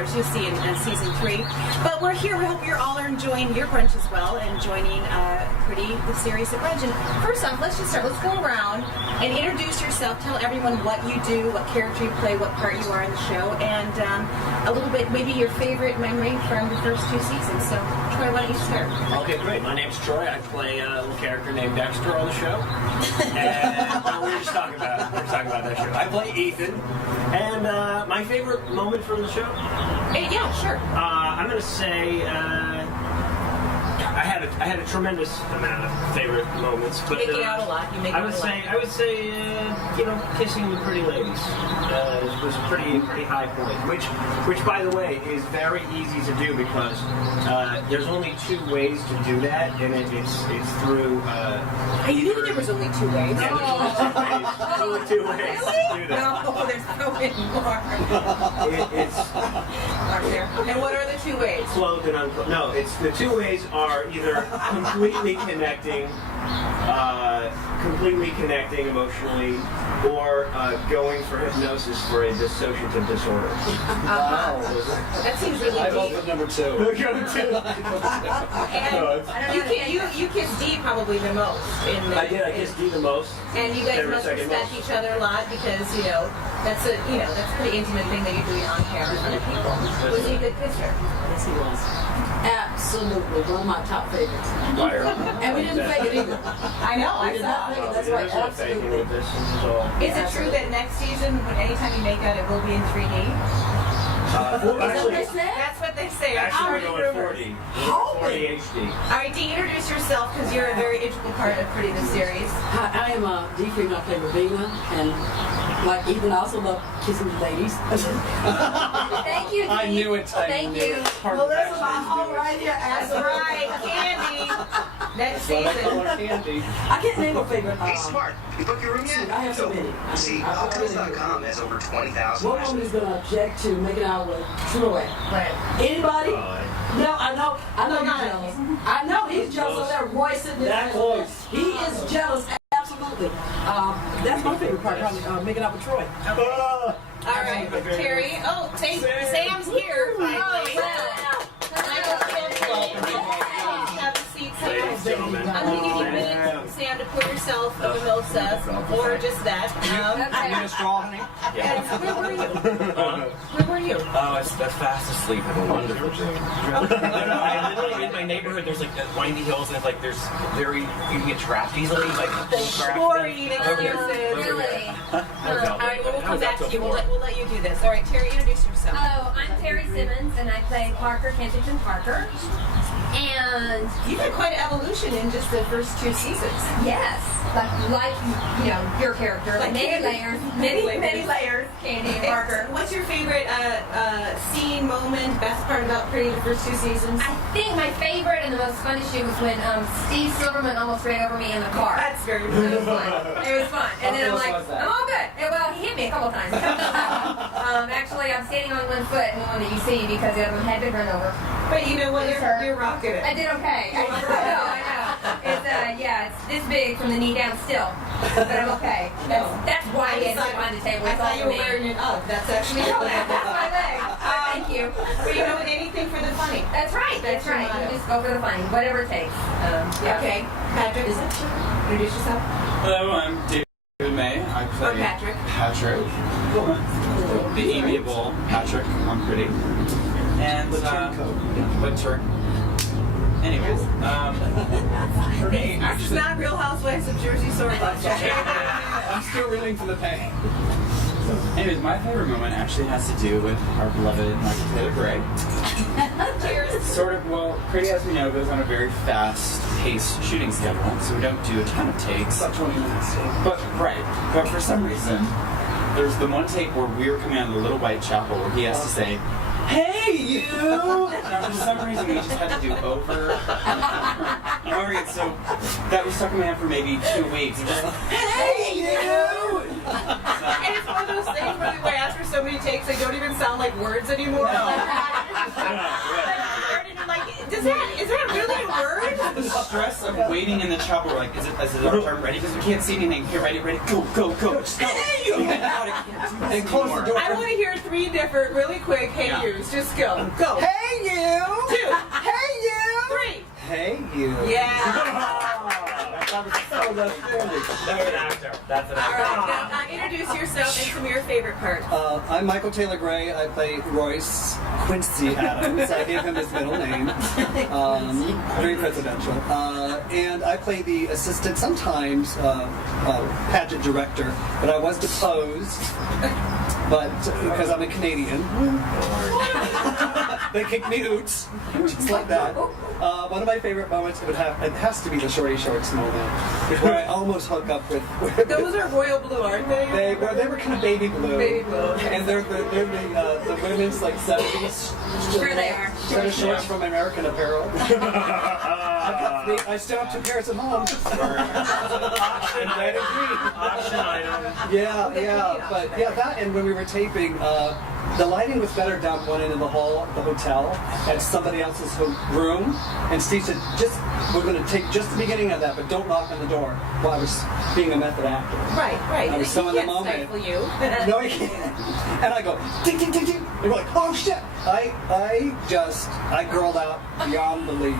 players you'll see in season 3. But we're here. We hope you're all enjoying your brunch as well and joining the series at Brunch. And first off, let's just start. Let's go around and introduce yourself. Tell everyone what you do, what character you play, what part you are in the show, and a little bit, maybe your favorite memory from the first 2 seasons. So, Troy, why don't you start? Okay, great. My name's Troy. I play a little character named Dexter on the show. And we were just talking about that show. I play Ethan. And my favorite moment from the show? Yeah, sure. I'm going to say I had a tremendous amount of favorite moments. But, you make it out a lot. You make I would say kissing the pretty ladies was a pretty high point. Which by the way is very easy to do because there's only 2 ways to do that, and it's through. I knew that there was only 2 ways. Yeah, there's only 2 ways to do that. No, there's so many more. And what are the 2 ways? Clothed and unclothed. No, it's the 2 ways are either completely connecting emotionally, or going for hypnosis for a dissociative disorder. Wow. That seems really deep. I vote for number 2. And you kiss Dee probably the most. I kiss Dee the most. And you guys must respect each other a lot because that's a pretty intimate thing that you're doing on camera in front of people. Was he a good kisser? Yes, he was. Absolutely, one of my top favorites. Liar. And we didn't fake it either. I know, I did not fake it. That's right, absolutely. Is it true that next season, anytime you make out, it will be in 3D? Actually, that's what they say. Actually, we're going 40 HD. All right, Dee, introduce yourself because you're a very integral part of Pretty the series. I am Dee Freeman. I play Ravina, and like Ethan, I also love kissing the ladies. Thank you, Dee. I knew it. Thank you. Well, that's my home right here. That's right, Candy. Next season. Candy. I can't name a favorite. Hey, smart. You book your room yet? I have so many. See, hotels.com has over 20,000. What woman is going to object to making out with Troy? Right. Anybody? No, I know he's jealous. I know he's jealous of that Roy sitting there. That close. He is jealous, absolutely. That's my favorite part, probably making out with Troy. All right, Terry. Oh, Sam's here. Finally. Have a seat, Sam. I'm going to give you a minute, Sam, to pour yourself a mimosa, or just that. You need a straw, honey? And where were you? Where were you? Oh, I was fast asleep. Have a wonderful dream. I literally in my neighborhood. There's like the windy hills, and like there's you can get trapped easily. Like Boring excuses. Really? All right, well, we'll come back to you. We'll let you do this. All right, Terry, introduce yourself. Hello, I'm Terry Simmons, and I play Parker Kensington Parker. And you've had quite an evolution in just the first 2 seasons. yes, like your character, like many layers, Candy and Parker. What's your favorite scene, moment, best part about Pretty the first 2 seasons? I think my favorite and the most fun issue was when Steve Silverman almost ran over me in the car. That's very It good. was fun. It was fun. And then I'm like, I'm all good. And, well, he hit me a couple times. Actually, I'm standing on one foot in the one that you see because the other one had been run over. But you know what? You're rocking it. I did okay. I know. It's it's this big from the knee down still, but I'm okay. That's why I had to find the table. I thought you were wearing it up. That's actually No, that's my leg. Thank you. But you know what? Anything for the funny. That's right. That's right. You just go for the funny, whatever it takes. Okay, Patrick, is it? Introduce yourself. Hello, I'm David May. I play Patrick. The amiable Patrick. I'm pretty. And but turn. Anyways, for me, It's actually, not Real Housewives of Jersey Shore. I'm still reeling from the pain. Anyways, my favorite moment actually has to do with our beloved Michael Taylor Gray. Cheers. Sort of, well, Pretty, as we know, goes on a very fast-paced shooting schedule, so we don't do a ton of takes. About 20 minutes. But for some reason, there's the one take where we were coming out of the Little White Chapel where he has to say, "Hey, you!" And for some reason, we just had to do over. So that was stuck in my head for maybe 2 weeks. Just, "Hey, you!" And it's one of those things where we ask for so many takes, they don't even sound like words anymore. Is that really a word? The stress of waiting in the chopper, we're like, is it our turn? Ready? Because we can't see anything. Here, ready, go. Hey, And close the door. I want to hear 3 different, really quick hey yous. Just go. Go. Hey you! 2. Hey you! 3. Hey you! Yeah. That's an actor. That's an All actor. right, now introduce yourself and some of your favorite parts. I'm Michael Taylor Gray. I play Royce Quincy Adams. I gave him his middle name. Very presidential. And I play the assistant, sometimes pageant director, but I was deposed. But because I'm a Canadian, they kicked me out, just like that. One of my favorite moments it has to be the Shorty Shorts moment, where I almost hook up with. Those are royal blue, aren't they? They were kind of baby blue. Baby blue. And they're the women's like 70s. Sure they are. Set of shorts from American Apparel. I still have 2 pairs at home. Auction item. Yeah, but that and when we were taping, the lighting was better down one end of the hall at the hotel at somebody else's room, and Steve said, we're going to take just the beginning of that, but don't knock on the door. Well, I was being a method actor. Right. I was so in the moment. Stifle you. No, he can't. And I go, ding, ding, ding, ding. And we're like, oh shit. I girled out beyond belief.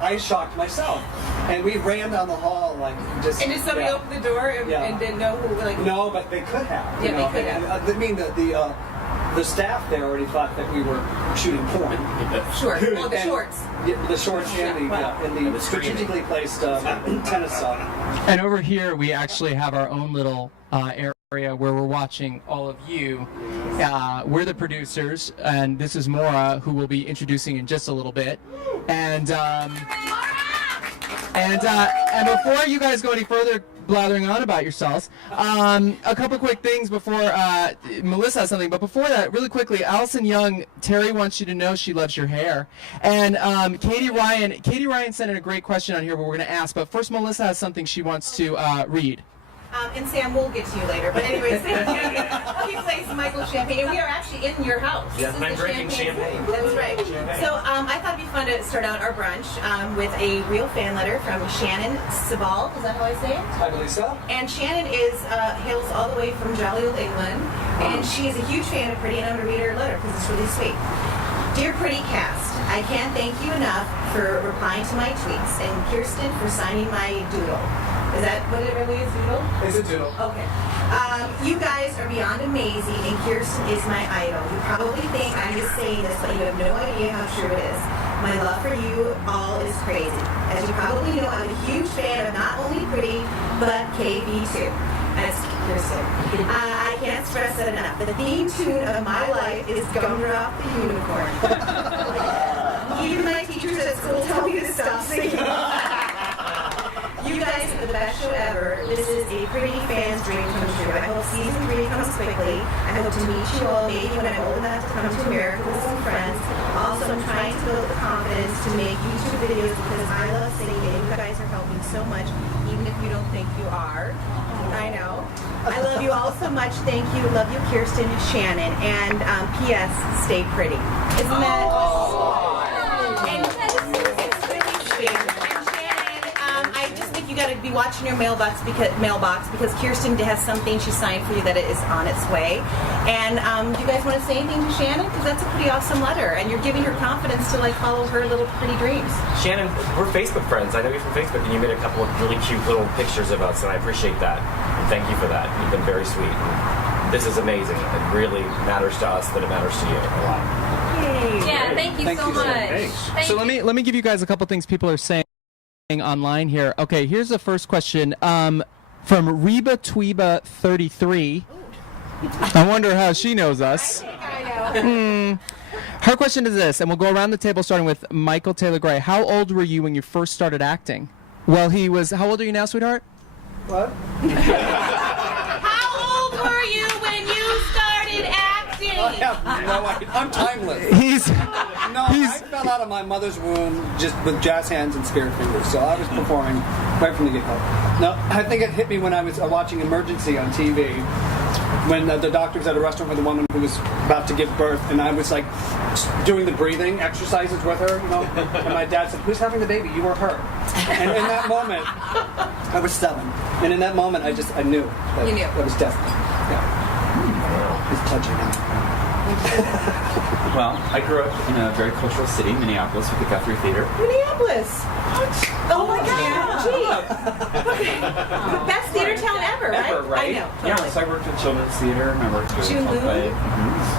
I shocked myself. And we ran down the hall like just. And did somebody open the door and didn't know who? Like, no, but they could have. Yeah, they could have. I mean, the staff there already thought that we were shooting porn. Sure. Well, the shorts. Yeah, the shorts and the strategically placed tennis sock. And over here, we actually have our own little area where we're watching all of you. We're the producers, and this is Maura, who we'll be introducing in just a little bit. And before you guys go any further blathering on about yourselves, a couple quick things before Melissa has something. But before that, really quickly, Allison Young, Terry wants you to know she loves your hair. And Katie Ryan sent in a great question on here, but we're going to ask. But first, Melissa has something she wants to read. And Sam, we'll get to you later. But anyways, he plays Michael Champagne, and we are actually in your house. Yes, I'm drinking champagne. That's right. So I thought it'd be fun to start out our brunch with a real fan letter from Shannon Sebald. Is that how I say it? I believe so. And Shannon hails all the way from jolly old England, and she is a huge fan of Pretty, and I'm going to read her letter because it's really sweet. Dear Pretty Cast, I can't thank you enough for replying to my tweets, and Kirsten for signing my doodle. Is that what it really is, doodle? It's a doodle. Okay. You guys are beyond amazing, and Kirsten is my idol. You probably think I'm just saying this, but you have no idea how true it is. My love for you all is crazy. As you probably know, I'm a huge fan of not only Pretty, but KB too. That's Kirsten. I can't stress that enough. The theme tune of my life is Gumdrop the Unicorn. Even my teachers at school tell me to stop singing. You guys are the best show ever. This is a Pretty fan's dream come true. I hope season 3 comes quickly. I hope to meet you all maybe when I'm old enough to come to America with some friends. Also, I'm trying to build the confidence to make YouTube videos because I love singing and you guys are helping so much, even if you don't think you are. I know. I love you all so much. Thank you. Love you, Kirsten, Shannon. And P.S. Stay pretty. Isn't that? And it's really sweet. I just think you got to be watching your mailbox because Kirsten has something she signed for you that is on its way. And do you guys want to say anything to Shannon? Because that's a pretty awesome letter, and you're giving her confidence to follow her little pretty dreams. Shannon, we're Facebook friends. I know you from Facebook, and you made a couple of really cute little pictures of us, and I appreciate that. And thank you for that. You've been very sweet. This is amazing. It really matters to us that it matters to you a lot. Yay. Yeah, thank you so much. Thank So you. let me give you guys a couple things people are saying online here. Okay, here's the first question from Reba Tweeba 33. I wonder how she knows us. I know. Her question is this, and we'll go around the table starting with Michael Taylor Gray. How old were you when you first started acting? Well, he was. How old are you now, sweetheart? What? How old were you when you started acting? I have no idea. I'm timeless. I fell out of my mother's womb just with jazz hands and spirit fingers, so I was performing right from the get-go. No, I think it hit me when I was watching Emergency on TV. when the doctor was at a restaurant with a woman who was about to give birth, and I was like doing the breathing exercises with her, you know, and my dad said, "Who's having the baby? You or her?" And in that moment, I was 7, and in that moment, I knew that You knew. it was destiny. Yeah, it's touching. Well, I grew up in a very cultural city, Minneapolis, with the Guthrie Theater. Minneapolis. Oh my God! Gee, the best theater town ever, right? Ever, right? I know. Yeah, Totally. so I worked at Children's Theater, and I worked with June Moon? play,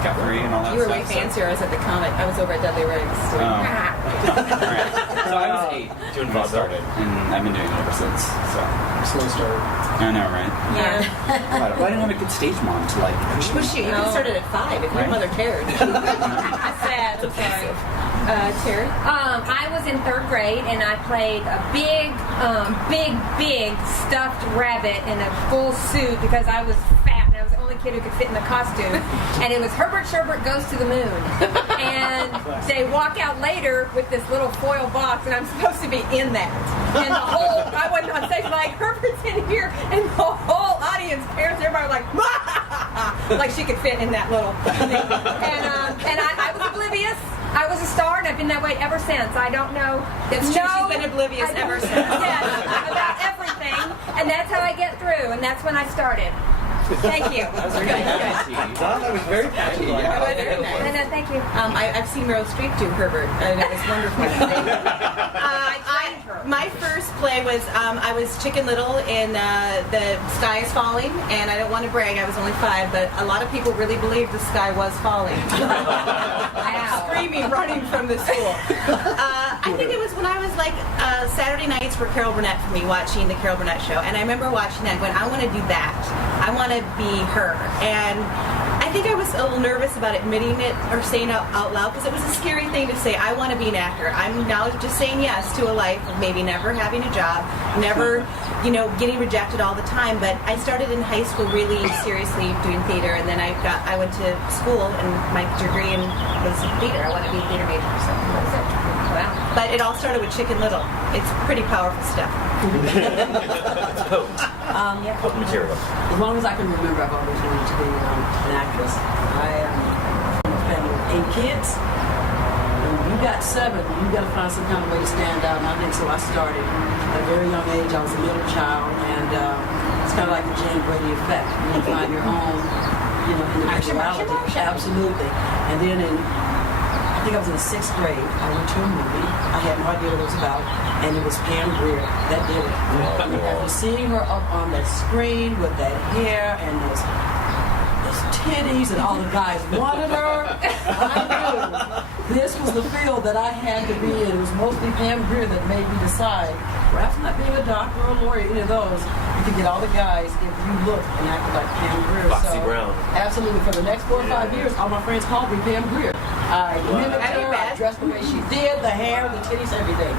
Guthrie, and all that You were stuff. way fancier. I was at the Comet. I was over at Dudley Riggs. So. Right. So I was 8 Doing when I started, and I've been doing it ever since. So Slow start. I know, right? Yeah. Well, I didn't have a good stage mom to like push me. Push you. You could have started at 5 if your Right. mother cared. Sad. I'm sorry. Terry? I was in 3rd grade and I played a big stuffed rabbit in a full suit because I was fat and I was the only kid who could fit in the costume. And it was Herbert Sherbert Goes to the Moon. And they walk out later with this little foil box and I'm supposed to be in that. And I wasn't on stage like, Herbert's in here, and the whole audience, parents, everybody were like, like she could fit in that little thing. And I was oblivious. I was a star, and I've been that way ever since. I don't know. That's true. She's been oblivious ever since. Yes, about everything, and that's how I get through, and that's when I started. Thank you. That was very catchy. That was very catchy. Yeah. And thank you. I've seen Meryl Streep do Herbert, and it was wonderful. My first play was I was Chicken Little in The Sky is Falling, and I don't want to brag, I was only 5, but a lot of people really believed the sky was falling. Screaming, running from the school. I think it was when I was like Saturday nights were Carol Burnett for me, watching the Carol Burnett show, and I remember watching that going, I want to do that. I want to be her. And I think I was a little nervous about admitting it or saying it out loud because it was a scary thing to say, I want to be an actor. I'm now just saying yes to a life of maybe never having a job, never, getting rejected all the time. But I started in high school really seriously doing theater, and then I went to school, and my degree was theater. I wanted to be a theater major, so that was it. Wow. But it all started with Chicken Little. It's pretty powerful stuff. Potent material. As long as I can remember, I've always wanted to be an actress. I am from a family of 8 kids. When you got 7, you got to find some kind of way to stand out. And I think so. I started at a very young age. I was a middle child, and it's kind of like the Jane Brady effect. You find your own, individuality. Absolutely. And then I think I was in the 6th grade. I went to a movie. I had no idea what it was about, and it was Pam Grier that did it. And after seeing her up on that screen with that hair and those titties, and all the guys wanted her, I knew this was the field that I had to be in. It was mostly Pam Grier that made me decide, perhaps not being a doctor or a lawyer, any of those, you could get all the guys if you looked and acted like Pam Grier. Foxy Brown. Absolutely. For the next 4 or 5 years, all my friends called me Pam Grier. I mimicked her, I dressed the way she did, the hair, the titties, everything.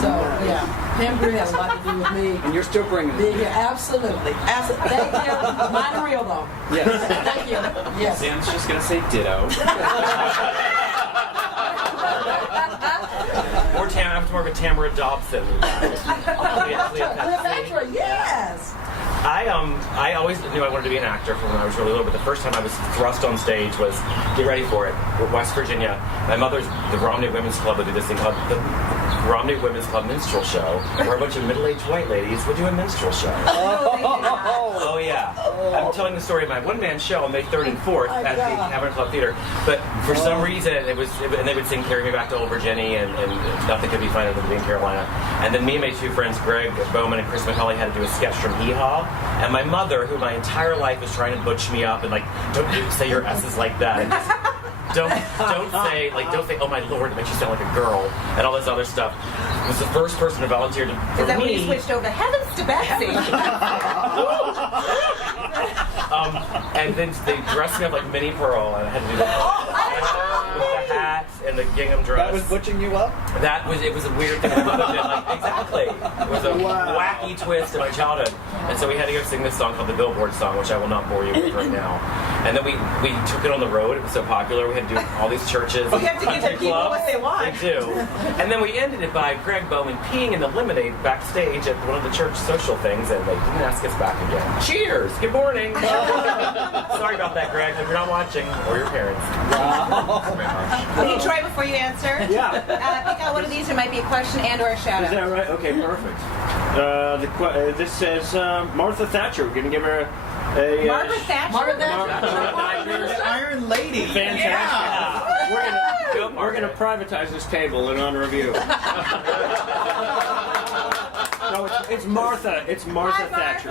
So, yeah, Pam Grier has a lot to do with me. And you're still bringing it. Being here, absolutely. Thank you. Mine are real, though. Yes. Thank you. Yes. Sam's just going to say ditto. Or I'm more of a Tamara Dobson. Cleopatra, yes. I always knew I wanted to be an actor from when I was really little, but the first time I was thrust on stage was, get ready for it, West Virginia. My mother's, the Romney Women's Club would do this thing called the Romney Women's Club Minstrel Show, where a bunch of middle-aged white ladies would do a minstrel show. Oh yeah. I'm telling the story of my one-man show on May 3rd and 4th at the Cavern Club Theater. But for some reason, and they would sing "Carry Me Back to Old Virginia" and "Nothing Could Be Finer Than to Be in Carolina." And then me and my 2 friends, Greg Bowman and Chris McCauley, had to do a sketch from Hee Haw. And my mother, who my entire life was trying to butch me up and like, don't say your S's like that. And don't say, oh my lord, it makes you sound like a girl and all this other stuff. Was the first person to volunteer for me. Is that when you switched over? Heavens to Betsy! And then they dressed me up like Minnie Pearl, and I had to do that with the hat and in the gingham dress. That was butching you up? It was a weird thing. Exactly. It was a wacky twist in my childhood. And so we had to go sing this song called the Billboard Song, which I will not bore you with right now. And then we took it on the road. It was so popular. We had to do all these churches. You have to give the people what they want. They do. And then we ended it by Greg Bowman peeing in the lemonade backstage at one of the church social things, and they didn't ask us back again. Cheers! Good morning! Sorry about that, Greg, if you're not watching, or your parents. Okay, Troy, before you answer, Yeah. pick out one of these. It might be a question and or a shout Is out. that right? Okay, perfect. This says Martha Thatcher. We're going to give her a... Margaret Thatcher. The Iron Lady. Fantastic. Yeah. We're going to privatize this table in honor of you. No, it's Martha. It's Martha Thatcher.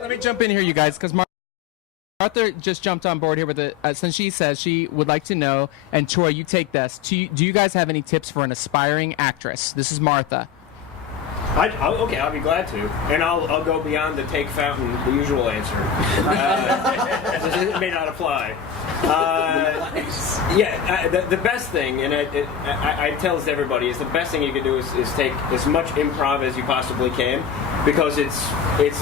Let me jump in here, you guys, because Martha just jumped on board here with it, since she says she would like to know, and Troy, you take this. Do you guys have any tips for an aspiring actress? This is Martha. Okay, I'll be glad to, and I'll go beyond the take fountain, the usual answer. It may not apply. The best thing, and I tell this to everybody, is the best thing you can do is take as much improv as you possibly can, because it's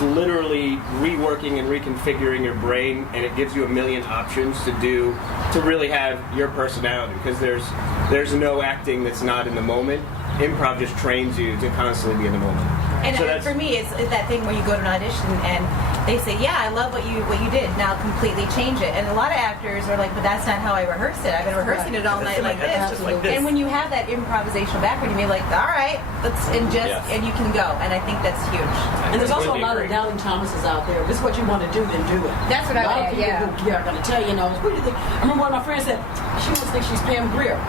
literally reworking and reconfiguring your brain, and it gives you a million options to really have your personality, because there's no acting that's not in the moment. Improv just trains you to constantly be in the moment. And So for me, it's that thing where you go to an audition and they say, "Yeah, I love what you did. Now completely change it." And a lot of actors are like, "But that's not how I rehearsed it. I've been rehearsing it all night like this." Just like this. And when you have that improvisational background, you may be like, "All right, and you can go." And I think that's huge. And there's also a lot of doubting Thomases out there. If this is what you want to do, then do it. That's what I would add, yeah. Who are going to tell you, what do you think? I remember one of my friends said, she must think she's Pam Grier.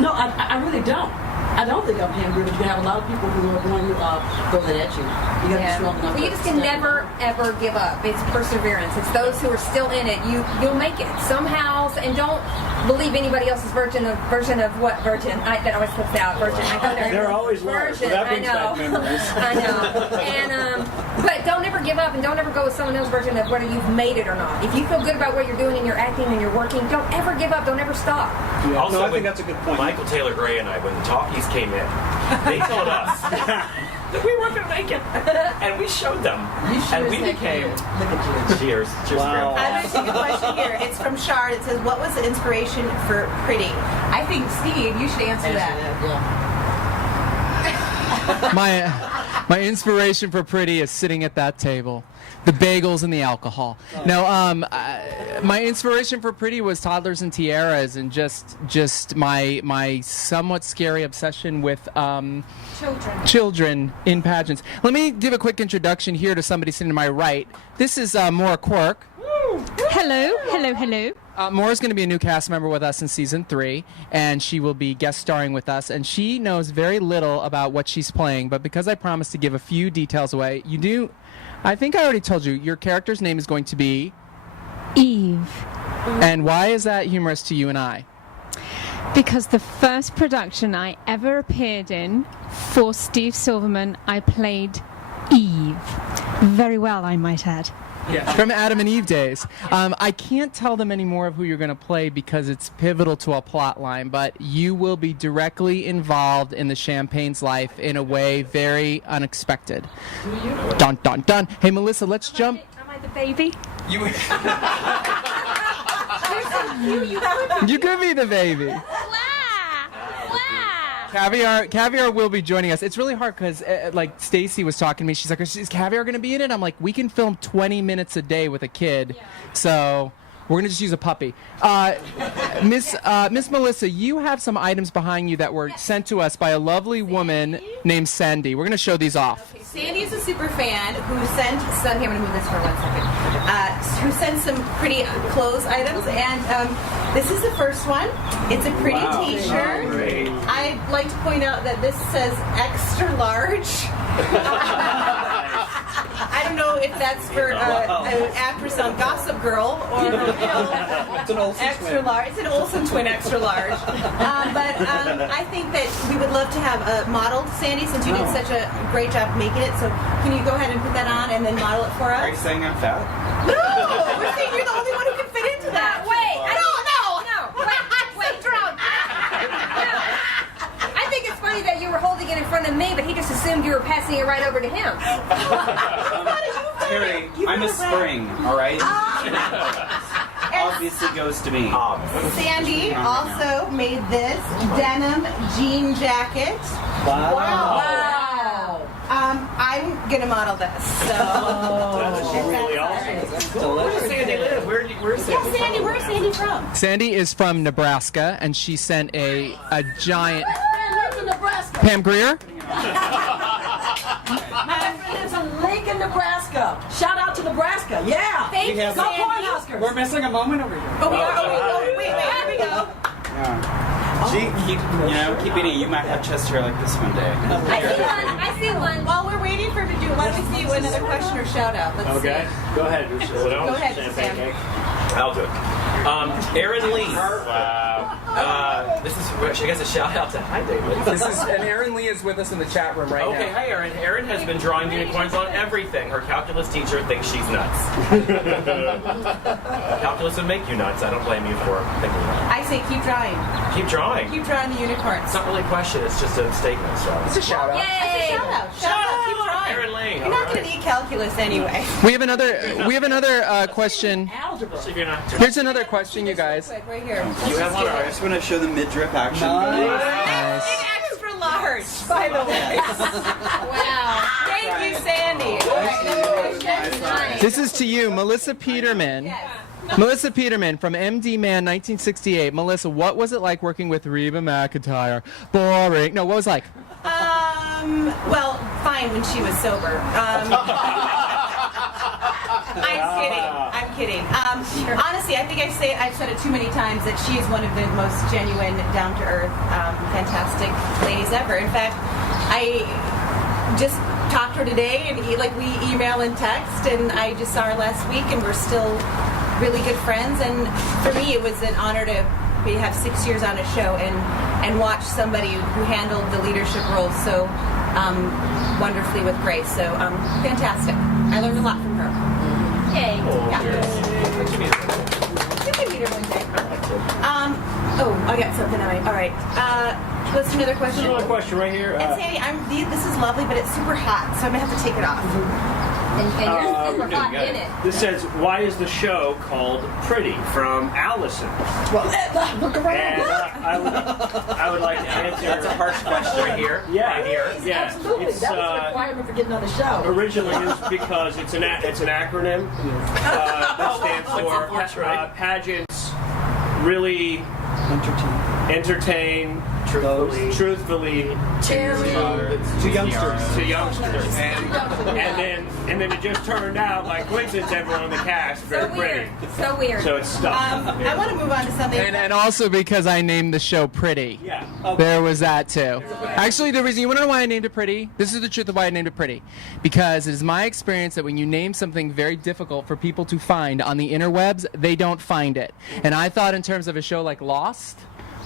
No, I really don't. I don't think I'm Pam Grier, but you have a lot of people who are going to throw that at you. You got to be strong enough. Well, you just can never, ever give up. It's perseverance. It's those who are still in it. You'll make it somehow. And don't believe anybody else's version of what virgin. That always slips out. Virgin. I go there. They're always learned. Virgin. That I brings back know. memories. I know. And but don't ever give up, and don't ever go with someone else's version of whether you've made it or not. If you feel good about what you're doing and you're acting and you're working, don't ever give up. Don't ever stop. Yeah. Also, I think that's a good point. Michael Taylor Gray and I, when the talkies came in, they told us that we weren't going to make it, and we showed them, and we became. Look at you. Cheers, cheers, Wow. I'm going to take a question here. It's from Shard. It says, "What was the inspiration for Pretty?" I think, Steve, you should answer that. My inspiration for Pretty is sitting at that table. The bagels and the alcohol. No, my inspiration for Pretty was Toddlers and Tiaras, and just my somewhat scary obsession with children in pageants. Let me give a quick introduction here to somebody sitting to my right. This is Maura Quirk. Hello. Maura's going to be a new cast member with us in season 3, and she will be guest starring with us. And she knows very little about what she's playing, but because I promised to give a few details away, I think I already told you, your character's name is going to be Eve. And why is that humorous to you and I? Because the first production I ever appeared in for Steve Silverman, I played Eve. Very well, I might add. Yeah. From Adam and Eve days. I can't tell them any more of who you're going to play because it's pivotal to a plot line, but you will be directly involved in the Champagne's life in a way very unexpected. Dun, dun, dun. Hey, Melissa, let's jump. Am I the baby? You could be the baby. Caviar will be joining us. It's really hard because, like Stacy was talking to me, she's like, "Is Caviar going to be in it?" I'm like, "We can film 20 minutes a day with a kid, so we're going to just use a puppy." Miss Melissa, you have some items behind you that were sent to us by a lovely woman named Sandy. We're going to show these off. Okay, Sandy is a super fan who sent some. Here, I'm going to move this for 1 second. Who sent some pretty clothes items, and this is the first one. It's a pretty T-shirt. Great. I'd like to point out that this says extra large. I don't know if that's for an actress on Gossip Girl or It's an Olsen extra twin. large. It's an Olsen twin extra large. But I think that we would love to have a model, Sandy, since you did such a great job making it. So can you go ahead and put that on and then model it for us? Are you saying I'm fat? No! We're saying you're the only one who can fit into that. Wait. No. Wait. passing it right over to him. Terry, I'm a spring, all right? Obviously goes to me. Sandy also made this denim jean jacket. Wow. I'm gonna model this. So That's really awesome. That's Where delicious. does Sandy live? Where's Sandy? yeah, Sandy, where's Sandy from? Sandy is from Nebraska, and she sent a giant. My friend lives in Nebraska. Pam Greer? My friend lives in Lincoln, Nebraska. Shout out to Nebraska. Yeah. Thank you, have- Go Sandy. Cornhuskers. We're missing a moment over here. Oh, we are. Oh, wait, here we go. Keeping it, you might have chest hair like this one day. I see one. While we're waiting for him to do it, why don't we see another question or shout out? Let's Okay, go ahead. Go ahead, Sam. I'll do it. Aaron Lee. Wow. This is, she gets a shout out to hi, David. And Aaron Lee is with us in the chat room right Okay, now. hi Erin. Erin has been drawing unicorns on everything. Her calculus teacher thinks she's nuts. Calculus would make you nuts. I don't blame you for thinking that. I say keep drawing. Keep drawing. Keep drawing the unicorns. It's not really a question. It's just a statement. So. It's a shout out. That's a shout out. Shout out. Keep drawing. Aaron Lee. You're not going to need calculus anyway. We have another question. Algebra. So if you're not. Here's another question, you guys. Quick, right here. You have one. I just want to show the mid-drip action. Big extra large, by the way. Wow. Thank you, Sandy. All right, another question. Nice. This is to you, Melissa Peterman. Melissa Peterman from MD Man 1968. Melissa, what was it like working with Reba McEntire? Boring. No, what was it like? Well, fine when she was sober. I'm kidding. Honestly, I think I've said it too many times that she is one of the most genuine, down-to-earth, fantastic ladies ever. In fact, I just talked to her today, and we email and text, and I just saw her last week, and we're still really good friends. And for me, it was an honor to have 6 years on a show and watch somebody who handled the leadership role so wonderfully with grace. So fantastic. I learned a lot from her. Yay. You can meet her one day. I got something on my. All right. Let's do another question. Another question right here. And Sandy, this is lovely, but it's super hot, so I'm gonna have to take it off. And you're super hot in it. This says, why is the show called Pretty? From Allison. Well, look around. And I would like to answer. That's a harsh question right here. Yeah, Right here. Yeah. Absolutely. It's, That was a requirement for getting on the show. originally is because it's an acronym that stands for pageants really entertain truthfully To youngsters. to youngsters, and then it just turned out by coincidence everyone on the cast very So pretty. weird. So weird. So it's stuck. I want to move on to something. And also because I named the show Pretty. Yeah. There was that too. Actually, the reason, you want to know why I named it Pretty? This is the truth of why I named it Pretty. Because it is my experience that when you name something very difficult for people to find on the interwebs, they don't find it. And I thought in terms of a show like Lost,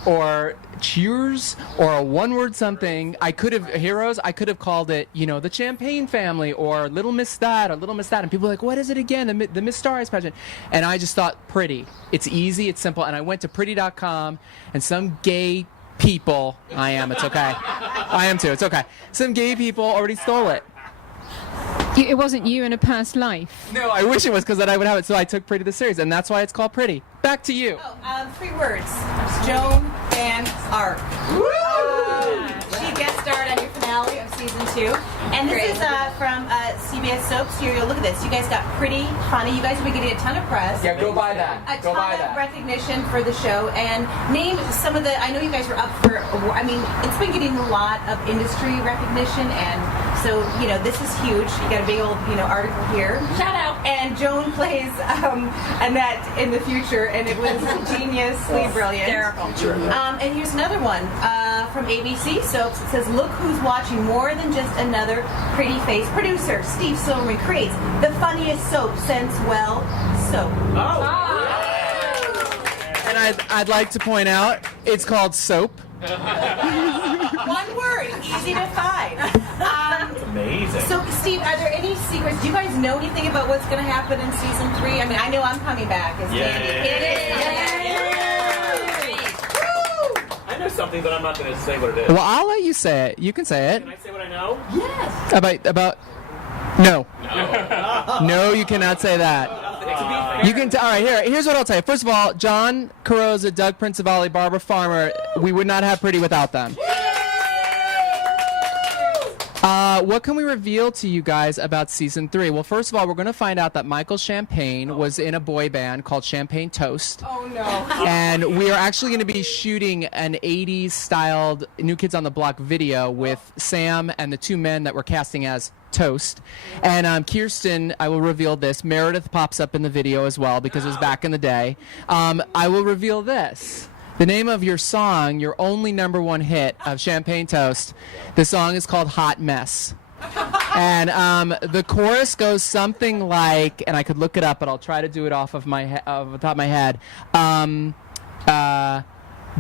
or Cheers, or a one-word something, I could have called it, the Champagne Family, or Little Miss That, or Little Miss That, and people are like, what is it again? The Miss Stars pageant. And I just thought, Pretty. It's easy, it's simple, and I went to pretty.com, and some gay people, it's okay. I am too, it's okay. Some gay people already stole it. It wasn't you in a past life. No, I wish it was, because then I would have it, so I took Pretty the series, and that's why it's called Pretty. Back to you. 3 words. Joan Van Ark. She guest starred on your finale of season 2. And this is from CBS Soaps. Here, look at this. You guys got pretty funny. You guys have been getting a ton of press. Yeah, go buy that. A ton of recognition for the show. And name some of the, I know you guys were up for, it's been getting a lot of industry recognition. And so, this is huge. You got a big old, article here. Shout out. And Joan plays Annette in the future, and it was geniusly brilliant. Hysterical. And here's another one from ABC Soaps. It says, look who's watching more than just another pretty face. Producer Steve Silverman creates the funniest soap since, soap. And I'd like to point out, it's called Soap. One word, easy to find. Amazing. So, Steve, are there any secrets? Do you guys know anything about what's going to happen in season 3? I know I'm coming back as Candy. I know something, but I'm not going to say what it is. Well, I'll let you say it. You can say it. Can I say what I know? No. Yes. About no. No, you cannot say that. You can. All right. Here's what I'll tell you. First of all, John Carrozza, Doug Principali, Barbara Farmer. We would not have Pretty without them. What can we reveal to you guys about season 3? Well, first of all, we're going to find out that Michael Champagne was in a boy band called Champagne Toast. Oh, no. And we are actually going to be shooting an 80s styled New Kids on the Block video with Sam and the 2 men that we're casting as Toast. And Kirsten, I will reveal this. Meredith pops up in the video as well because it was back in the day. I will reveal this. The name of your song, your only #1 hit of Champagne Toast, the song is called Hot Mess. And the chorus goes something like, and I could look it up, but I'll try to do it off of the top of my head.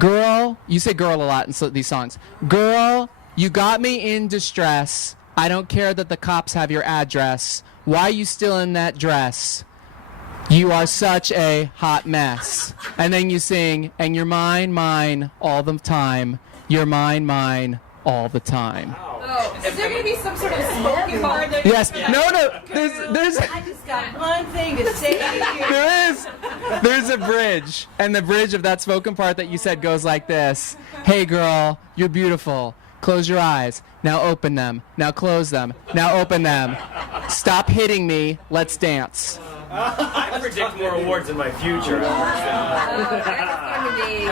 Girl, you say girl a lot in these songs. Girl, you got me in distress. I don't care that the cops have your address. Why you still in that dress? You are such a hot mess. And then you sing, and you're mine, all the time. You're mine, all the time. Oh, is there going to be some sort of spoken part? Yes. No. There's. I just got one thing to say to you. There's a bridge, and the bridge of that spoken part that you said goes like this. Hey, girl, you're beautiful. Close your eyes. Now open them. Now close them. Now open them. Stop hitting me. Let's dance. I predict more awards in my future. Am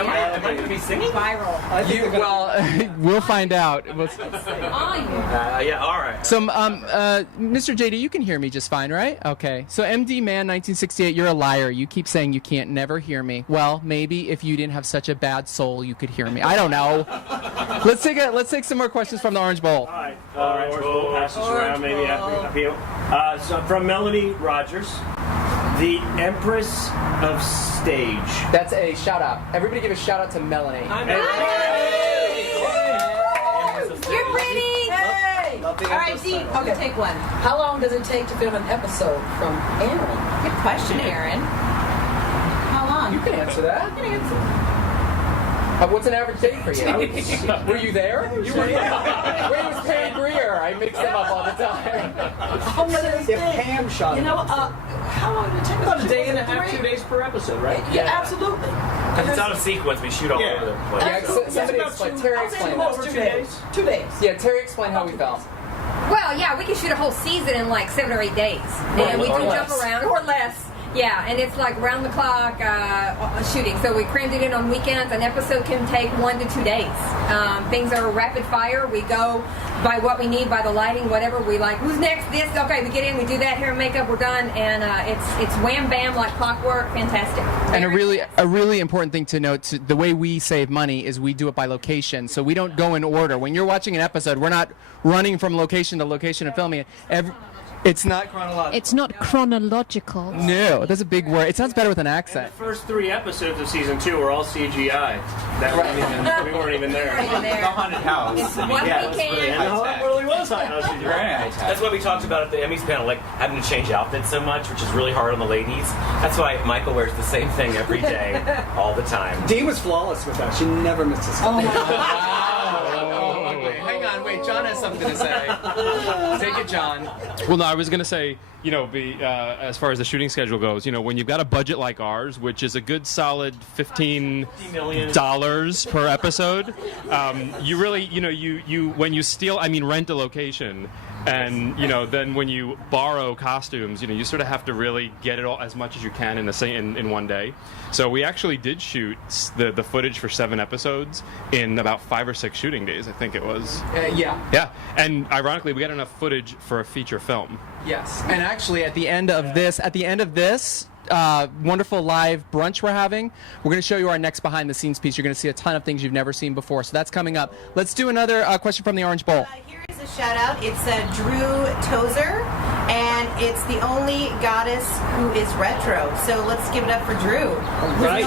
I going to be singing? Viral. We'll find out. Yeah, all right. So, Mr. JD, you can hear me just fine, right? Okay. So, MD Man 1968, you're a liar. You keep saying you can't never hear me. Well, maybe if you didn't have such a bad soul, you could hear me. I don't know. Let's take some more questions from the Orange Bowl. All right. Orange Bowl passes around maybe appeal. So from Melanie Rogers, the Empress of Stage. That's a shout out. Everybody give a shout out to Melanie. You're pretty. Hey. All right, Dee, you can take one. How long does it take to film an episode from Aaron? Good question, Aaron. How long? You can answer that. What's an average day for you? Were you there? You were there. Where was Pam Grier? I mix them up all the time. If Pam shot You know, how long did it take? About a day and a half, 2 days per episode, right? Yeah, absolutely. Because it's out of sequence, we shoot all over the place. Yeah, somebody explain. Terry explain. Over 2 days. 2 days. Yeah, Terry explain how we felt. Well, yeah, we can shoot a whole season in like 7 or 8 days. And we do jump around, or less. Yeah, and it's like round the clock shooting. So we crammed it in on weekends. An episode can take 1 to 2 days. Things are rapid fire. We go by what we need, by the lighting, whatever we like. Who's next? This? Okay, we get in, we do that, hair and makeup, we're done, and it's wham bam like clockwork. Fantastic. And a really important thing to note: the way we save money is we do it by location. So we don't go in order. When you're watching an episode, we're not running from location to location and filming it. It's not chronological. It's not chronological. No, that's a big word. It sounds better with an accent. The first 3 episodes of season 2 were all CGI. We weren't even there. The haunted house. It's what we can. It really was high house CGI. That's what we talked about at the Emmys panel, like having to change outfits so much, which is really hard on the ladies. That's why Michael wears the same thing every day, all the time. Dee was flawless with that. She never missed a step. Oh my God. Hang on, wait. John has something to say. Take it, John. Well, no, I was going to say, as far as the shooting schedule goes, when you've got a budget like ours, which is a good solid $15 per episode, you really, you when you rent a location, and then when you borrow costumes, you sort of have to really get it all as much as you can in one day. So we actually did shoot the footage for 7 episodes in about 5 or 6 shooting days, I think it was. Yeah, and ironically, we got enough footage for a feature film. Yes, and actually, at the end of this wonderful live brunch we're having, we're going to show you our next behind-the-scenes piece. You're going to see a ton of things you've never seen before, so that's coming up. Let's do another question from the Orange Bowl. Here is a shout-out. It's Drew Tozer, and it's the only goddess who is retro. So let's give it up for Drew. Right.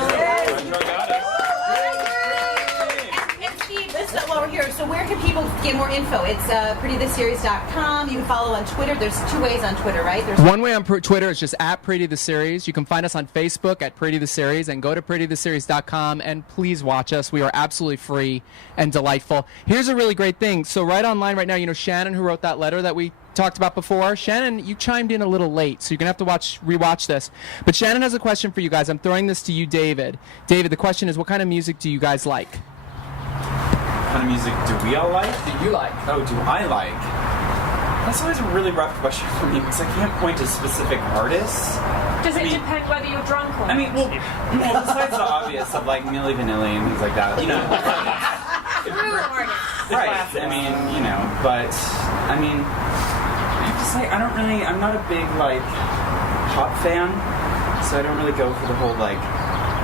And Steve, this is while we're here. So we're can people get more info? It's prettytheseries.com. You can follow on Twitter. There's 2 ways on Twitter, right? There's One way on Twitter is just at Pretty the Series. You can find us on Facebook at Pretty the Series and go to prettytheseries.com and please watch us. We are absolutely free and delightful. Here's a really great thing. So right online right now, you know Shannon who wrote that letter that we talked about before. Shannon, you chimed in a little late, so you're going to have to rewatch this. But Shannon has a question for you guys. I'm throwing this to you, David. David, the question is, what kind of music do you guys like? What kind of music do we all like? Do you like? Oh, do I like? That's always a really rough question for me because I can't point to specific artists. Does it depend whether you're drunk or not? I mean, well, besides the obvious of like Milli Vanilli and things like that, you know. Right. I mean, you know, but I mean, I have to say, I'm not a big like pop fan, so I don't really go for the whole like.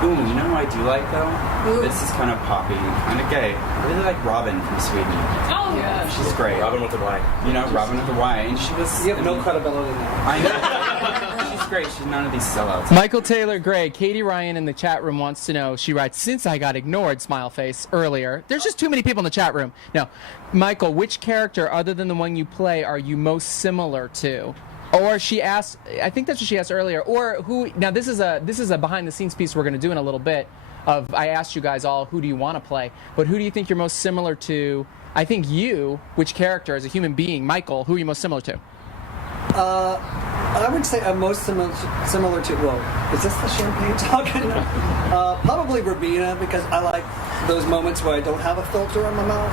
Ooh, you know who I do like though? Ooh. This is kind of poppy, kind of gay. I really like Robin from Sweden. Oh yeah, she's great. Robin with the Y. You know, Robin with the Y, and she was. You have no credibility now. I know. She's great. She's none of these sellouts. Michael Taylor Gray, Katie Ryan in the chat room wants to know. She writes, "Since I got ignored, smile face earlier. There's just too many people in the chat room." Now, Michael, which character other than the one you play are you most similar to? Or she asked, I think that's what she asked earlier, or who, now this is a behind the scenes piece we're going to do in a little bit of, I asked you guys all, who do you want to play, but who do you think you're most similar to? I think you, which character as a human being, Michael, who are you most similar to? I would say I'm most similar to, whoa, is this the champagne talking? Probably Rabina, because I like those moments where I don't have a filter on my mouth.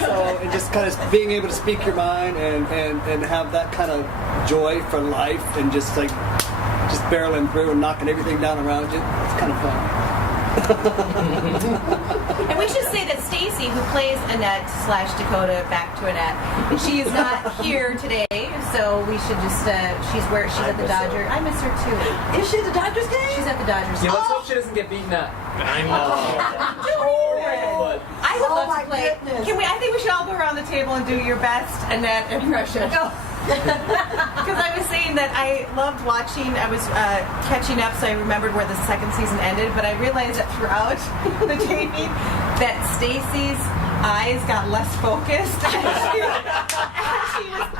So, and just kind of being able to speak your mind and have that kind of joy for life and just barreling through and knocking everything down around you. It's kind of fun. And we should say that Stacy, who plays Annette / Dakota, back to Annette, she is not here today, so we should just, she's at the Dodgers. I miss her too. Is she at the Dodgers game? She's at the Dodgers Yeah, game. let's hope she doesn't get beaten up. I know. I would love to play. Goodness. I think we should all go around the table and do your best Annette impression. Because I was saying that I loved watching, I was catching up, so I remembered where the second season ended, but I realized that throughout the taping that Stacy's eyes got less focused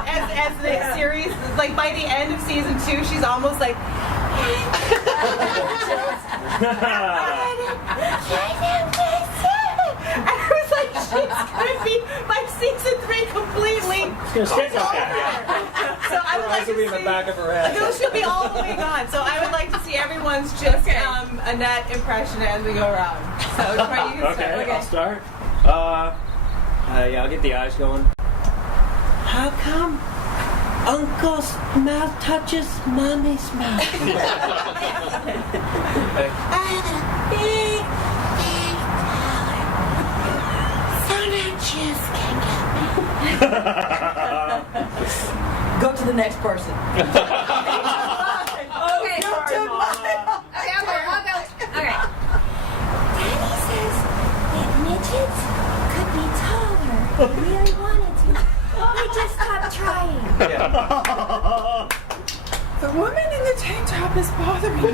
as the series, like by the end of season 2, she's almost like and I was like, she's gonna be by season 3 completely. She's gonna stick like that. So I would like to see in the back of her head. those should be all the way gone. So I would like to see everyone's just Annette impression as we go around. So Troy, you can start. I'll start. Yeah, I'll get the eyes going. How come Uncle's mouth touches Mommy's mouth? I have a big tower. So that just can't get me. Go to the next person. Okay. Don't do mine. I'll go. Okay. Daddy says that midgets could be taller if they really wanted to. They just stopped trying. The woman in the tank top is bothering me.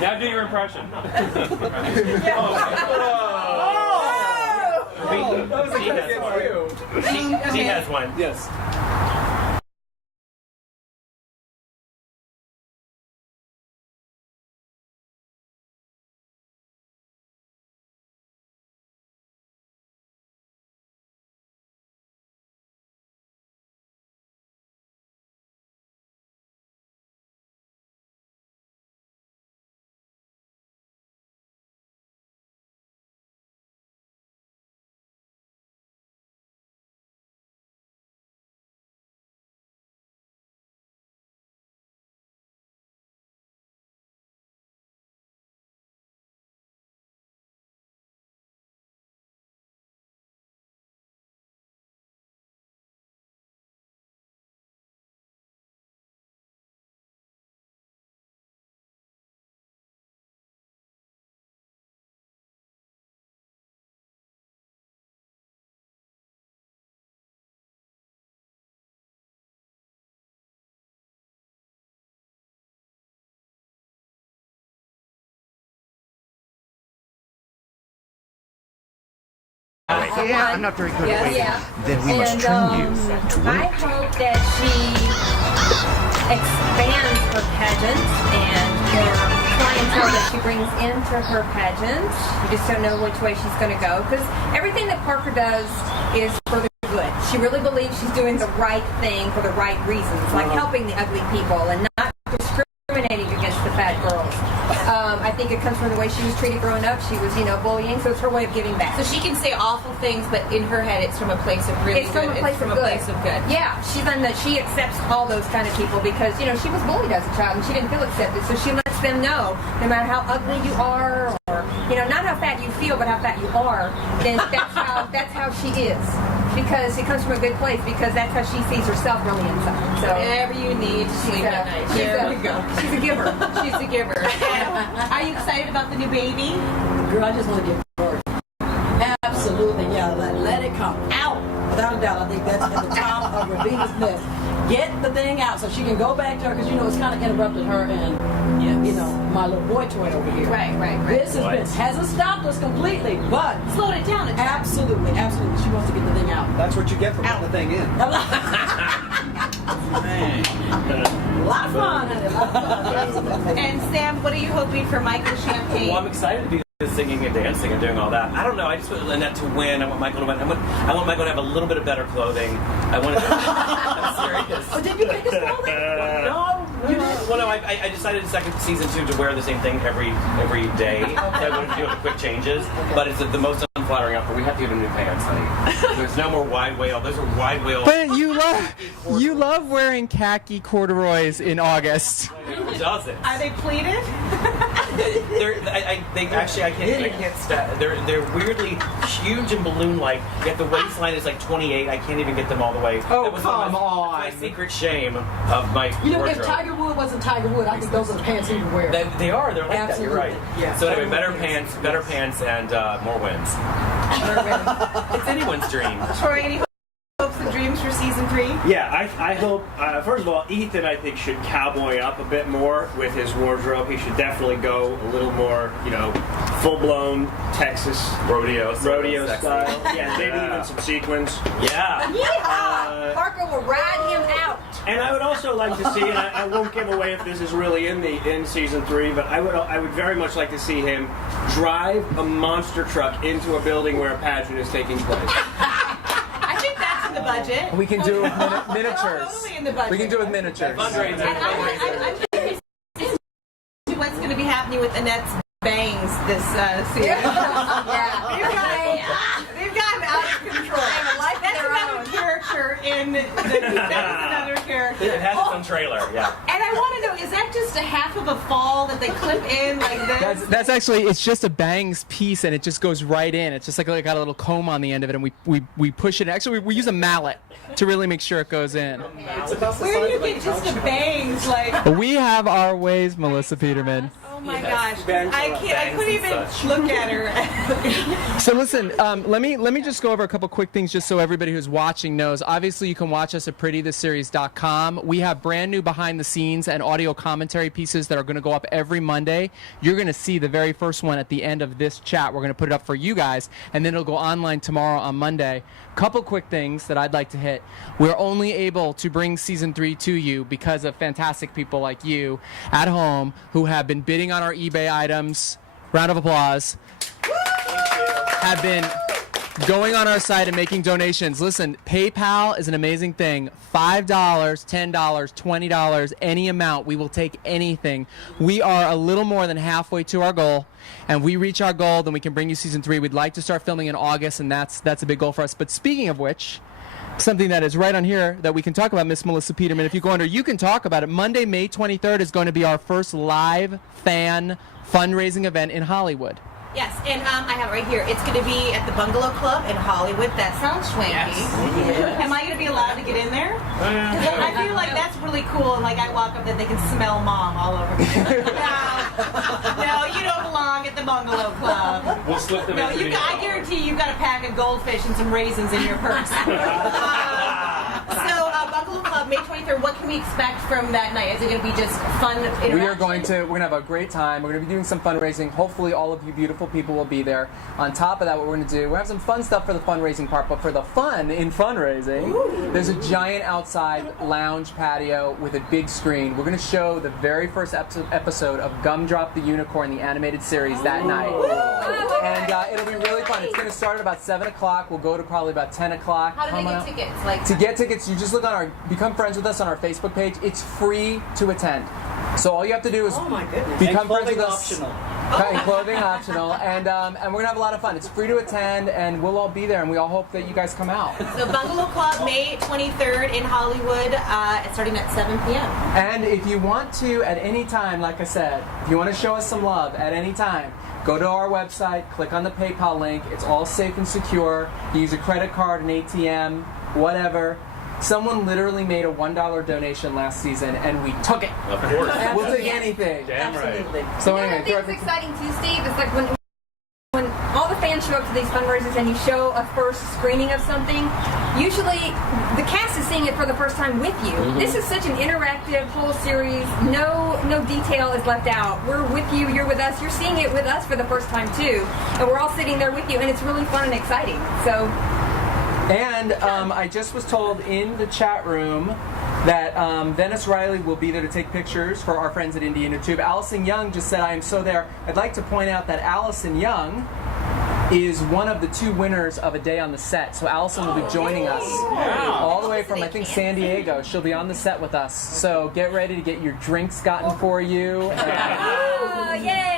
Now do your impression. She has one. Yes. Yeah, I'm not very good at waiting. Yeah. Then we must train you to I wait. hope that she expands her pageants and her clientele that she brings into her pageants. You just don't know which way she's going to go, because everything that Parker does is for the good. She really believes she's doing the right thing for the right reasons, like helping the ugly people and not discriminating against the fat girls. I think it comes from the way she was treated growing up. She was, bullying, so it's her way of giving back. So she can say awful things, but in her head, it's from a place of really It's from good. a place of good. Yeah, she's done that. She accepts all those kind of people because she was bullied as a child and she didn't feel accepted. So she lets them know, no matter how ugly you are, or not how fat you feel, but how fat you are. Then that's how she is. Because it comes from a good place, because that's how she sees herself really inside. So whatever you need to sleep at night. There we go. She's a giver. She's a giver. Are you excited about the new baby? Girl, I just want to give birth. Absolutely, yeah. Let it come out. Without a doubt, I think that's at the top of Ravina's list. Get the thing out so she can go back to her, because it's kind of interrupted her and my little boy toy over here. Right. This hasn't stopped us completely, but slowed it down. Absolutely. She wants to get the thing out. That's what you get for putting the thing in. A lot of fun, honey. A lot of fun. And Sam, what are you hoping for Michael Champagne? Well, I'm excited to be singing and dancing and doing all that. I don't know. I just want Lynette to win. I want Michael to win. I want Michael to have a little bit of better clothing. I'm serious. Oh, did you pick his clothing? No. Well, no. I decided in season 2 to wear the same thing every day. So I wanted to do the quick changes. But it's the most unflattering outfit. We have to get a new pants, honey. There's no more wide whale. Those are wide whale. But you love wearing khaki corduroys in August. Who doesn't? Are they pleated? I can't stand. They're weirdly huge and balloon-like. Yet the waistline is like 28. I can't even get them all the way. Oh, that was come on! My secret shame of my wardrobe. If Tiger Wood wasn't Tiger Wood, I think those are the pants he would wear. They are. They're like Absolutely. that. You're right. Yeah. So anyway, better pants, and more wins. It's anyone's dream. Troy, any hopes and dreams for season 3? Yeah, I hope, first of all, Ethan, I think, should cowboy up a bit more with his wardrobe. He should definitely go a little more, full-blown Texas rodeo style. Yeah, maybe even some sequins. Yeehaw! Parker will ride him out. And I would also like to see, and I won't give away if this is really in season 3, but I would very much like to see him drive a monster truck into a building where a pageant is taking place. I think that's in the budget. We can do it with miniatures. Totally in the budget. We can do it with miniatures. And I'm curious to what's going to be happening with Annette's bangs this season. They've gotten out of control. That's another character in another character. It has its own trailer. Yeah. And I want to know, is that just a half of a fall that they clip in like this? That's actually, it's just a bangs piece and it just goes right in. It's just like got a little comb on the end of it, and we push it. Actually, we use a mallet to really make sure it goes in. Where do you get just the bangs? We have our ways, Melissa Peterman. Oh my gosh, I couldn't even look at her. So listen, let me just go over a couple quick things just so everybody who's watching knows. Obviously, you can watch us at prettytheseries.com. We have brand new behind the scenes and audio commentary pieces that are going to go up every Monday. You're going to see the very first one at the end of this chat. We're going to put it up for you guys, and then it'll go online tomorrow on Monday. Couple quick things that I'd like to hit. We're only able to bring season 3 to you because of fantastic people like you at home who have been bidding on our eBay items. Round of applause. Have been going on our site and making donations. Listen, PayPal is an amazing thing. $5, $10, $20, any amount. We will take anything. We are a little more than halfway to our goal. And we reach our goal, then we can bring you season 3. We'd like to start filming in August, and that's a big goal for us. But speaking of which, something that is right on here that we can talk about, Miss Melissa Peterman. If you go under, you can talk about it. Monday, May 23rd is going to be our first live fan fundraising event in Hollywood. Yes, and I have it right here. It's going to be at the Bungalow Club in Hollywood. That sounds swanky. Yes. Am I going to be allowed to get in there? I feel like that's really cool. And I walk up there, they can smell mom all over me. No, you don't belong at the Bungalow Club. We'll slip them in. I guarantee you've got a pack of goldfish and some raisins in your purse. So Bungalow Club, May 23rd. What can we expect from that night? Is it going to be just fun interaction? We're going to have a great time. We're going to be doing some fundraising. Hopefully all of you beautiful people will be there. On top of that, what we're going to do, we'll have some fun stuff for the fundraising part, but for the fun in fundraising, there's a giant outside lounge patio with a big screen. We're going to show the very first episode of Gumdrop the Unicorn, the animated series, that night. And it'll be really fun. It's going to start at about 7 o'clock. We'll go to probably about 10 o'clock. How do they get tickets? To get tickets, you just look on become friends with us on our Facebook page. It's free to attend. So all you have to do is become friends with us. And clothing optional. And we're going to have a lot of fun. It's free to attend, and we'll all be there, and we all hope that you guys come out. So Bungalow Club, May 23rd in Hollywood, starting at 7 p.m. And if you want to, at any time, like I said, if you want to show us some love at any time, go to our website, click on the PayPal link. It's all safe and secure. You use a credit card, an ATM, whatever. Someone literally made a $1 donation last season, and we took it. Of course. We'll take anything. Damn right. So You know anyway, what I think is exciting too, Steve? It's like when all the fans show up to these fundraisers and you show a first screening of something, usually the cast is seeing it for the first time with you. This is such an interactive whole series. No detail is left out. We're with you, you're with us, you're seeing it with us for the first time too. And we're all sitting there with you, and it's really fun and exciting. So. And I just was told in the chat room that Venice Riley will be there to take pictures for our friends at Indiana Tube. Allison Young just said, I am so there. I'd like to point out that Allison Young is one of the 2 winners of A Day on the Set. So Allison will be joining us all the way from, I think, San Diego. She'll be on the set with us. So get ready to get your drinks gotten for you.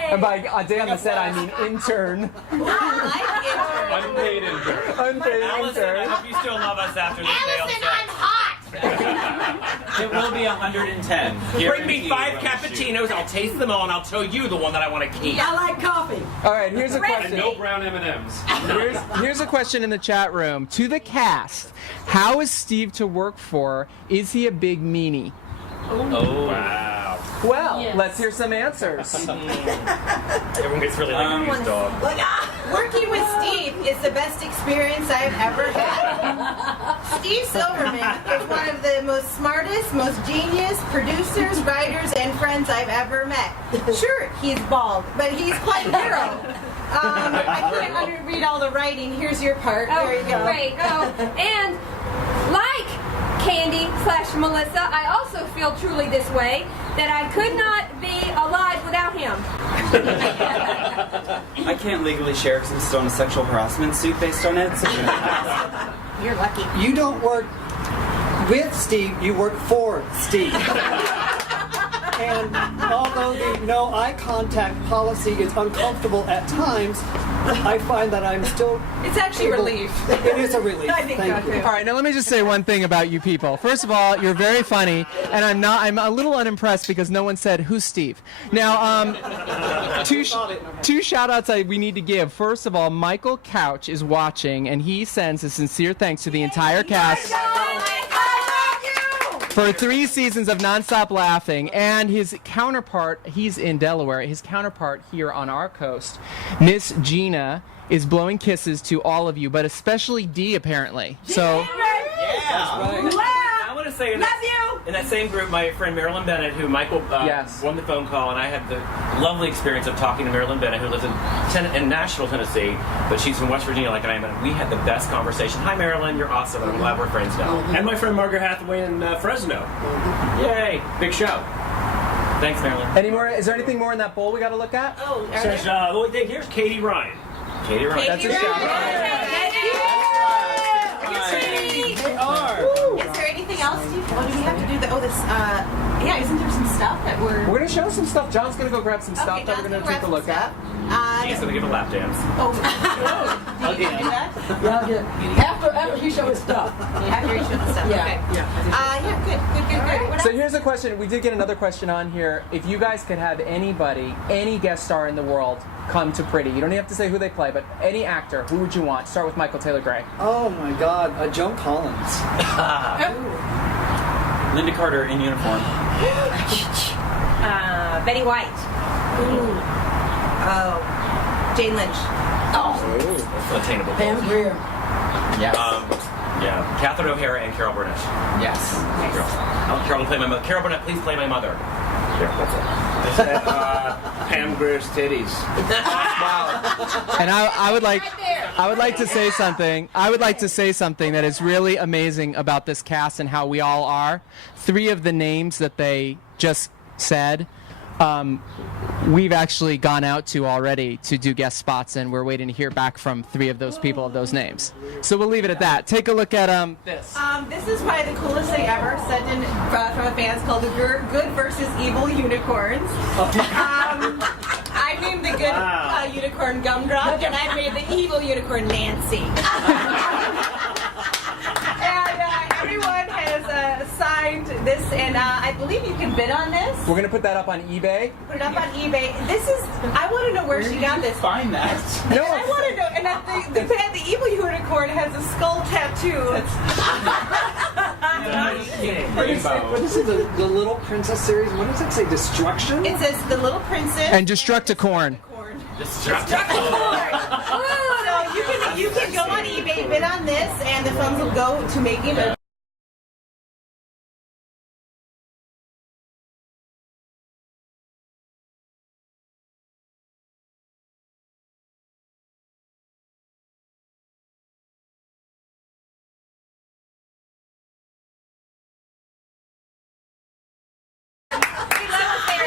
And by A Day on the Set, I mean intern. Unpaid intern. Unpaid Allison, intern. I hope you still love us after this day on set. I'm hot! It will be 110. Bring me 5 Guaranteed. cappuccinos, I'll taste them all, and I'll tell you the one that I want to keep. I like coffee. All right, here's a question. No brown M&Ms. Here's a question in the chat room. To the cast, how is Steve to work for? Is he a big meanie? Oh, wow. Well, let's hear some answers. Everyone gets really like a news dog. Working with Steve is the best experience I've ever had. Steve Silverman is one of the most smartest, most genius producers, writers, and friends I've ever met. Sure, he's bald, but he's quite thorough. I couldn't read all the writing. Here's your part. There you go. Great. And like Candy/Melissa, I also feel truly this way, that I could not be alive without him. I can't legally share because I'm still in a sexual harassment suit based on it. So You're lucky. You don't work with Steve, you work for Steve. And although the no eye contact policy is uncomfortable at times, I find that I'm still... It's actually a relief. It is a relief. I think Thank so, you. too. All right, now let me just say one thing about you people. First of all, you're very funny, and I'm a little unimpressed because no one said, who's Steve? Now, two shout-outs we need to give. First of all, Michael Couch is watching, and he sends a sincere thanks to the entire cast for 3 seasons of nonstop laughing, and his counterpart, he's in Delaware, his counterpart here on our coast, Miss Gina, is blowing kisses to all of you, but especially Dee, apparently. So, I want to say in that same group, my friend Marilyn Bennett, who Michael won the phone call, and I had the lovely experience of talking to Marilyn Bennett, who lives in Nashville, Tennessee, but she's from West Virginia like I am, and we had the best conversation. Hi, Marilyn, you're awesome, and I'm glad we're friends now. And my friend Margaret Hathaway in Fresno. Yay, big show. Thanks, Marilyn. Any more? Is there anything more in that bowl we got to look at? Oh, Here's Katie Ryan. Katie Ryan. That's a shout. Is there anything else, Steve? Oh, do we have to do the? Isn't there some stuff that we're going to show some stuff. John's going to go grab some stuff that we're going to take a look at. She's going to give a lap dance. Oh, do you do that? Yeah, I'll get it. After you show his stuff. After you show the stuff. Okay. Good. What So else? here's a question. We did get another question on here. If you guys could have anybody, any guest star in the world, come to Pretty, you don't even have to say who they play, but any actor, who would you want? Start with Michael Taylor Gray. Oh my God, Joan Collins. Linda Carter in uniform. Betty White. Oh, Jane Lynch. That's attainable. Pam Grier. Yes. Yeah, Catherine O'Hara and Carol Burnett. Yes. Carol will play my mother. Carol Burnett, please play my mother. Here, that's it. Pam Greer's titties. And I would like to say something. I would like to say something that is really amazing about this cast and how we all are. 3 of the names that they just said, we've actually gone out to already to do guest spots, and we're waiting to hear back from 3 of those people of those names. So we'll leave it at that. Take a look at this. This is probably the coolest thing ever, sent in from a fan. It's called the Good versus Evil Unicorns. I named the good unicorn Gumdrop, and I made the evil unicorn Nancy. And everyone has signed this, and I believe you can bid on this. We're going to put that up on eBay. Put it up on eBay. This is, I want to know where she got this. Find that. No, I want to know, and the evil unicorn has a skull tattoo. What is it? The Little Princess series? What does it say? Destruction? It says the Little Princess. And Destructicorn. Destructicorn. So you can go on eBay, bid on this, and the funds will go to making a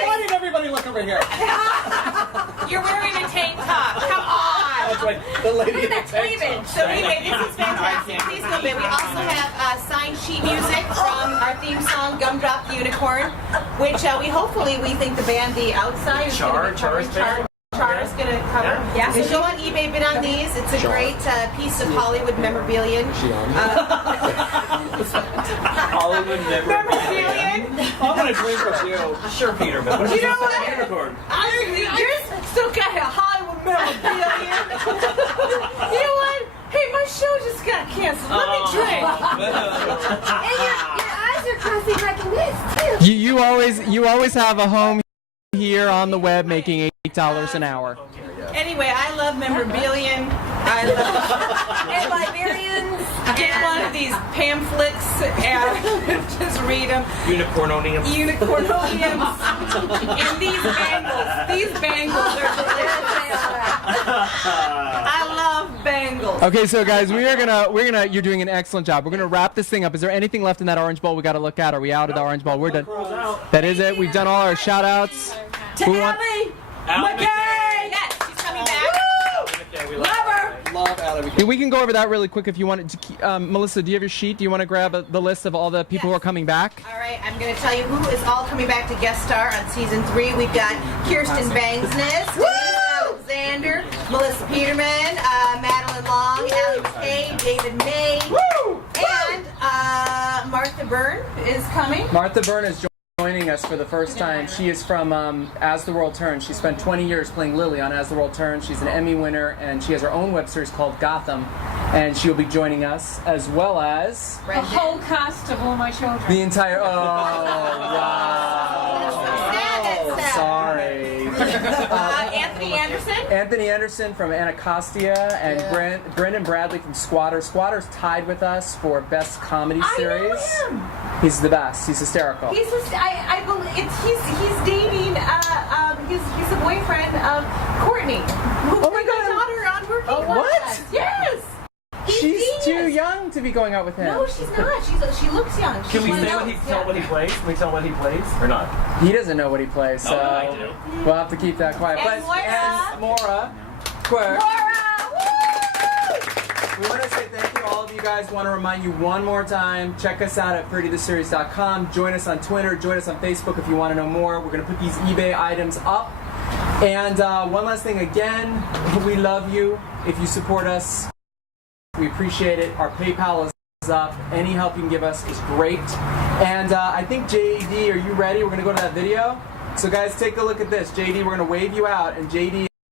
Why did everybody look over here? You're wearing a tank top. Come on. That's right. The lady Look in at the that tank cleavage. top. So anyway, this is fantastic. Please go bid. We also have signed sheet music from our theme song, Gumdrop the Unicorn, which we think the band The Outside is going to be covering. Char is going to cover. Yeah. So go on eBay, bid on these. It's a great piece of Hollywood memorabilia. Hollywood Memorabilia. I'm going to drink with you. Sure, Peter, but You know what? You're still got a Hollywood memorabilia. You know what? Hey, my show just got canceled. Let me drink. And your eyes are crossing like a mist, too. You always have a home here on the web making $8 an hour. Anyway, I love memorabilia. I love and librarians. Get one of these pamphlets and just read them. Unicornoniums. Unicornoniums. And these bangles. These bangles are delicious. I love bangles. Okay, so guys, you're doing an excellent job. We're gonna wrap this thing up. Is there anything left in that orange bowl we gotta look at? Are we out of the orange bowl? We're done. That is it. We've done all our shout outs. Allie McKay! Yes, she's coming back. Woo! Love her! Love Allie. Yeah, we can go over that really quick if you want to. Melissa, do you have your sheet? Do you want to grab the list of all the people who are coming back? All right, I'm going to tell you who is all coming back to guest star on season 3. We've got Kirsten Bangsness, Denise Alexander, Melissa Peterman, Madeline Long, Allie McKay, David May, and Martha Byrne is coming. Martha Byrne is joining us for the first time. She is from As the World Turns. She spent 20 years playing Lily on As the World Turns. She's an Emmy winner, and she has her own web series called Gotham, and she'll be joining us, as well as The whole cast of all my children. the entire. Oh, wow. Sorry. Anthony Anderson. Anthony Anderson from Anacostia, and Brendan Bradley from Squatters. Squatters tied with us for Best Comedy Series. I know him. He's the best. He's hysterical. He's I believe he's dating he's a boyfriend of Courtney. Oh my God! Daughter on working. Oh, what? Yes. She's too young to be going out with him. No, she's not. She looks young. Can we say what he plays? Can we tell what he plays or not? He doesn't know what he plays, so I do. we'll have to keep that quiet. And Maura Quirk. Woo! We want to say thank you, all of you guys. Want to remind you one more time, check us out at prettytheseries.com. Join us on Twitter. Join us on Facebook if you want to know more. We're going to put these eBay items up. And one last thing again, we love you. If you support us, we appreciate it. Our PayPal is up. Any help you can give us is great. And I think, JD, are you ready? We're going to go to that video. So guys, take a look at this. JD, we're going to wave you out. And JD